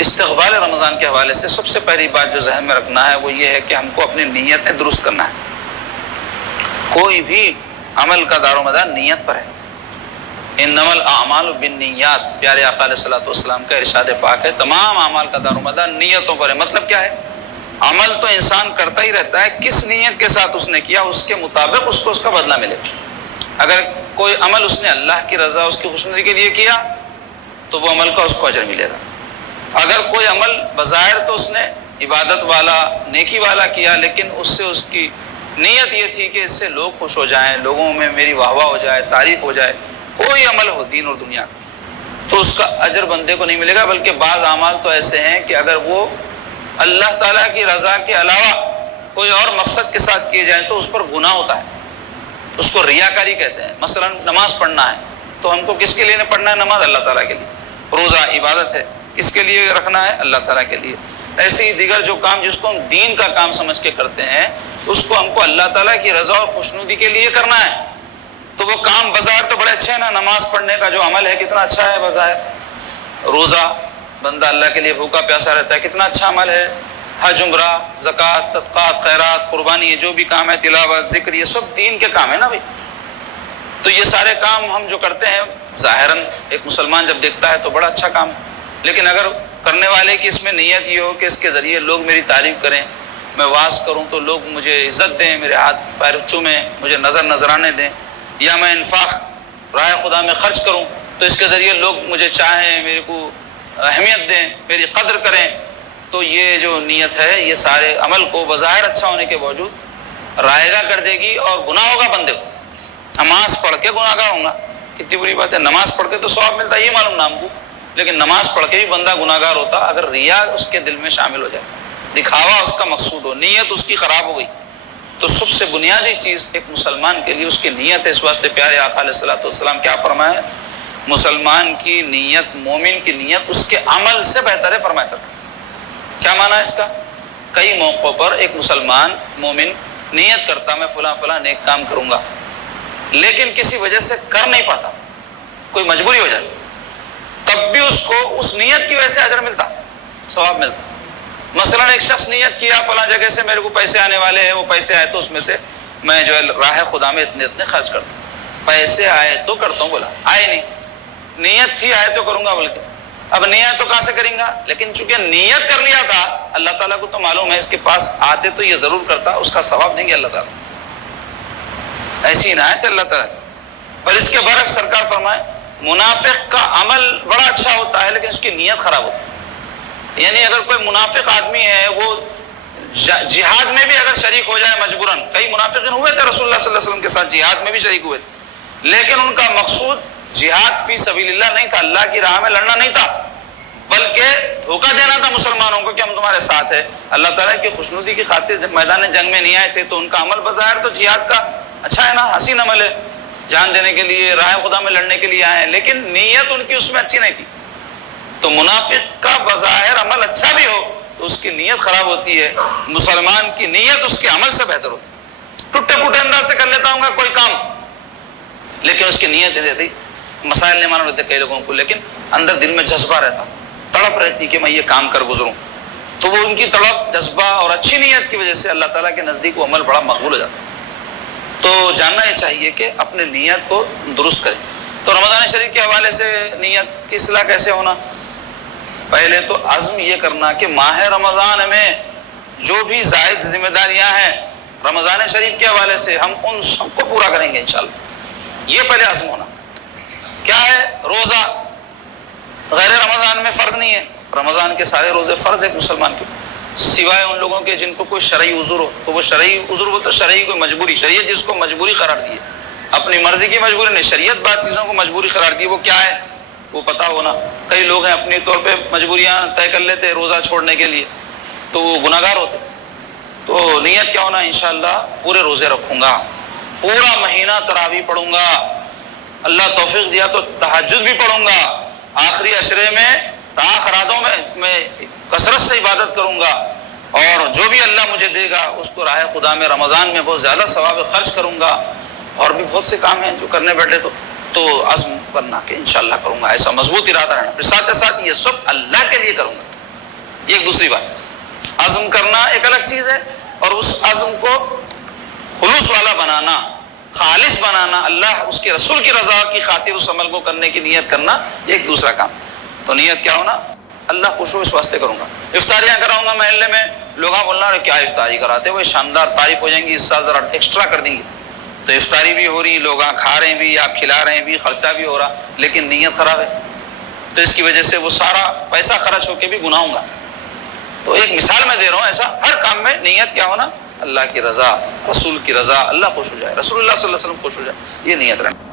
استقبال رمضان کے حوالے سے سب سے پہلی بات جو ذہن میں رکھنا ہے وہ یہ ہے کہ ہم کو اپنی نیتیں درست کرنا ہے۔ کوئی بھی عمل کا دار و مدار نیت پر ہے۔ انما الاعمال بالنیات، پیارے آقا علیہ الصلوۃ والسلام کا ارشاد پاک ہے، تمام اعمال کا دار و مدار نیتوں پر ہے۔ مطلب کیا ہے؟ عمل تو انسان کرتا ہی رہتا ہے، کس نیت کے ساتھ اس نے کیا اس کے مطابق اس کو اس کا بدلہ ملے۔ اگر کوئی عمل اس نے اللہ کی رضا اس کی خوشنودی کے لیے کیا تو وہ عمل کا اس کو اجر ملے گا۔ اگر کوئی عمل بظاہر تو اس نے عبادت والا نیکی والا کیا لیکن اس سے اس کی نیت یہ تھی کہ اس سے لوگ خوش ہو جائیں، لوگوں میں میری واہ واہ ہو جائے، تعریف ہو جائے، کوئی عمل ہو دین اور دنیا کا، تو اس کا اجر بندے کو نہیں ملے گا۔ بلکہ بعض اعمال تو ایسے ہیں کہ اگر وہ اللہ تعالیٰ کی رضا کے علاوہ کوئی اور مقصد کے ساتھ کیے جائیں تو اس پر گناہ ہوتا ہے، اس کو ریاکاری کہتے ہیں۔ مثلا نماز پڑھنا ہے تو ہم کو کس کے لیے پڑھنا ہے؟ نماز اللہ تعالیٰ کے لیے۔ روزہ عبادت ہے، کس کے لیے رکھنا ہے؟ اللہ تعالیٰ کے لیے۔ ایسے ہی دیگر جو کام جس کو ہم دین کا کام سمجھ کے کرتے ہیں اس کو ہم کو اللہ تعالیٰ کی رضا اور خوشنودی کے لیے کرنا ہے۔ تو وہ کام بظاہر تو بڑے اچھے ہیں نا، نماز پڑھنے کا جو عمل ہے کتنا اچھا ہے بظاہر، روزہ بندہ اللہ کے لیے بھوکا پیاسا رہتا ہے کتنا اچھا عمل ہے، حج عمرہ زکوٰۃ صدقات خیرات قربانی یہ جو بھی کام ہے تلاوت ذکر یہ سب دین کے کام ہے نا بھائی۔ تو یہ سارے کام ہم جو کرتے ہیں ظاہراً ایک مسلمان جب دیکھتا ہے تو بڑا اچھا کام ہے، لیکن اگر کرنے والے کی اس میں نیت یہ ہو کہ اس کے ذریعے لوگ میری تعریف کریں، میں واعظ کروں تو لوگ مجھے عزت دیں، میرے ہاتھ پیر چومیں، مجھے نذرانے دیں، یا میں انفاق راہ خدا میں خرچ کروں تو اس کے ذریعے لوگ مجھے چاہیں، میرے کو اہمیت دیں، میری قدر کریں، تو یہ جو نیت ہے یہ سارے عمل کو بظاہر اچھا ہونے کے باوجود رائگاں کر دے گی اور گناہ ہوگا بندے کو۔ نماز پڑھ کے گناہ گار ہوں گا، کتنی بری بات ہے، نماز پڑھ کے تو ثواب ملتا ہے یہ معلوم نہ ہم کو، لیکن نماز پڑھ کے بھی بندہ گناہ گار ہوتا اگر ریا اس کے دل میں شامل ہو جائے، دکھاوا اس کا مقصود ہو، نیت اس کی خراب ہو گئی۔ تو سب سے بنیادی چیز ایک مسلمان کے لیے اس کی نیت ہے۔ اس واسطے پیارے آقا علیہ الصلوۃ والسلام کیا فرمایا؟ مسلمان کی نیت، مومن کی نیت اس کے عمل سے بہتر ہے، فرمایا سر۔ کیا معنی ہے اس کا؟ کئی موقعوں پر ایک مسلمان مومن نیت کرتا میں فلاں فلاں نیک کام کروں گا، لیکن کسی وجہ سے کر نہیں پاتا، کوئی مجبوری ہو جاتی، تب بھی اس کو اس نیت کی وجہ سے اجر ملتا، ثواب ملتا۔ مثلا ایک شخص نیت کیا فلاں جگہ سے میرے کو پیسے آنے والے ہیں، وہ پیسے آئے تو اس میں سے میں جو ہے راہ خدا میں اتنے خرچ کرتا ہوں، پیسے آئے تو کرتا ہوں، بولا آئے نہیں، نیت تھی آئے تو کروں گا، بلکہ اب نیت تو کہاں سے کریں گا، لیکن چونکہ نیت کر لیا تھا اللہ تعالیٰ کو تو معلوم ہے اس کے پاس آتے تو یہ ضرور کرتا، اس کا ثواب دیں گے اللہ تعالیٰ، ایسی عنایت ہے اللہ تعالیٰ۔ اور اس کے برعکس سرکار فرمائے منافق کا عمل بڑا اچھا ہوتا ہے لیکن اس کی نیت خراب ہوتی ہے۔ یعنی اگر کوئی منافق آدمی ہے وہ جہاد میں بھی اگر شریک ہو جائے مجبوراً، کئی منافقین ہوئے تھے رسول اللہ صلی اللہ علیہ وسلم کے ساتھ، جہاد میں بھی شریک ہوئے تھے، لیکن ان کا مقصود جہاد فی سبیل اللہ نہیں تھا، اللہ کی راہ میں لڑنا نہیں تھا، بلکہ دھوکہ دینا تھا مسلمانوں کو کہ ہم تمہارے ساتھ ہیں۔ اللہ تعالیٰ کی خوشنودی کی خاطر جب میدان جنگ میں نہیں آئے تھے تو ان کا عمل بظاہر تو جہاد کا اچھا ہے نا، حسین عمل ہے، جان دینے کے لیے راہ خدا میں لڑنے کے لیے آئے ہیں، لیکن نیت ان کی اس میں اچھی نہیں تھی۔ تو منافق کا بظاہر عمل اچھا بھی ہو تو اس کی نیت خراب ہوتی ہے، مسلمان کی نیت اس کے عمل سے بہتر ہوتی ہے۔ ٹوٹے پھوٹے انداز سے کر لیتا ہوں گا کوئی کام، لیکن اس کی نیت نہیں رہتی، مسائل نہیں معلوم رہتے کئی لوگوں کو، لیکن اندر دل میں جذبہ رہتا، تڑپ رہتی کہ میں یہ کام کر گزروں، تو وہ ان کی تڑپ جذبہ اور اچھی نیت کی وجہ سے اللہ تعالیٰ کے نزدیک وہ عمل بڑا مقبول ہو جاتا ہے۔ تو جاننا یہ چاہیے کہ اپنے نیت کو درست کریں۔ تو رمضان شریف کے حوالے سے نیت کی اصلاح کیسے ہونا؟ پہلے تو عزم یہ کرنا کہ ماہ رمضان میں جو بھی زائد ذمہ داریاں ہیں رمضان شریف کے حوالے سے ہم ان سب کو پورا کریں گے انشاءاللہ، یہ پہلے عزم ہونا۔ کیا ہے؟ روزہ غیر رمضان میں فرض نہیں ہے، رمضان کے سارے روزے فرض ہے مسلمان کے، سوائے ان لوگوں کے جن کو کوئی شرعی عذر ہو، تو وہ شرعی عذر ہو تو شرعی کوئی مجبوری، شریعت جس کو مجبوری قرار دی ہے، اپنی مرضی کی مجبوری نہیں، شریعت بعض چیزوں کو مجبوری قرار دی ہے، وہ کیا ہے وہ پتہ ہونا۔ کئی لوگ ہیں اپنی طور پہ مجبوریاں طے کر لیتے روزہ چھوڑنے کے لیے تو وہ گناہ گار ہوتے۔ تو نیت کیا ہونا؟ انشاءاللہ پورے روزے رکھوں گا، پورا مہینہ تراویح پڑھوں گا، اللہ توفیق دیا تو تہجد بھی پڑھوں گا، آخری عشرے میں تاخراتوں میں کثرت سے عبادت کروں گا، اور جو بھی اللہ مجھے دے گا اس کو راہ خدا میں رمضان میں بہت زیادہ ثواب خرچ کروں گا، اور بھی بہت سے کام ہیں جو کرنے بیٹھے تو عزم کرنا کہ انشاءاللہ کروں گا، ایسا مضبوط ارادہ رہنا، پھر ساتھ ساتھ یہ سب اللہ کے لیے کروں گا، یہ ایک دوسری بات. عزم کرنا ایک الگ چیز ہے، اور اس عزم کو خلوص والا بنانا، خالص بنانا، اللہ اس کے رسول کی رضا کی خاطر اس عمل کو کرنے کی نیت کرنا، یہ ایک دوسرا کام. تو نیت کیا ہونا؟ اللہ خوش ہو اس واسطے کروں گا. افطاریاں کراؤں گا محلے میں، لوگ بولنا ارے کیا افطاری کراتے وہ، شاندار تعریف ہو جائیں گی، اس سال ذرا ایکسٹرا کر دیں گے. تو افطاری بھی ہو رہی، لوگ کھا رہے ہیں بھی، آپ کھلا رہے ہیں بھی، خرچہ بھی ہو رہا، لیکن نیت خراب ہے، تو اس کی وجہ سے وہ سارا پیسہ خرچ ہو کے بھی گناہ ہوگا. تو ایک مثال میں دے رہا ہوں، ایسا ہر کام میں نیت کیا ہونا؟ اللہ کی رضا، رسول کی رضا، اللہ خوش ہو جائے، رسول اللہ صلی اللہ علیہ وسلم خوش ہو جائے، یہ نیت رہنا.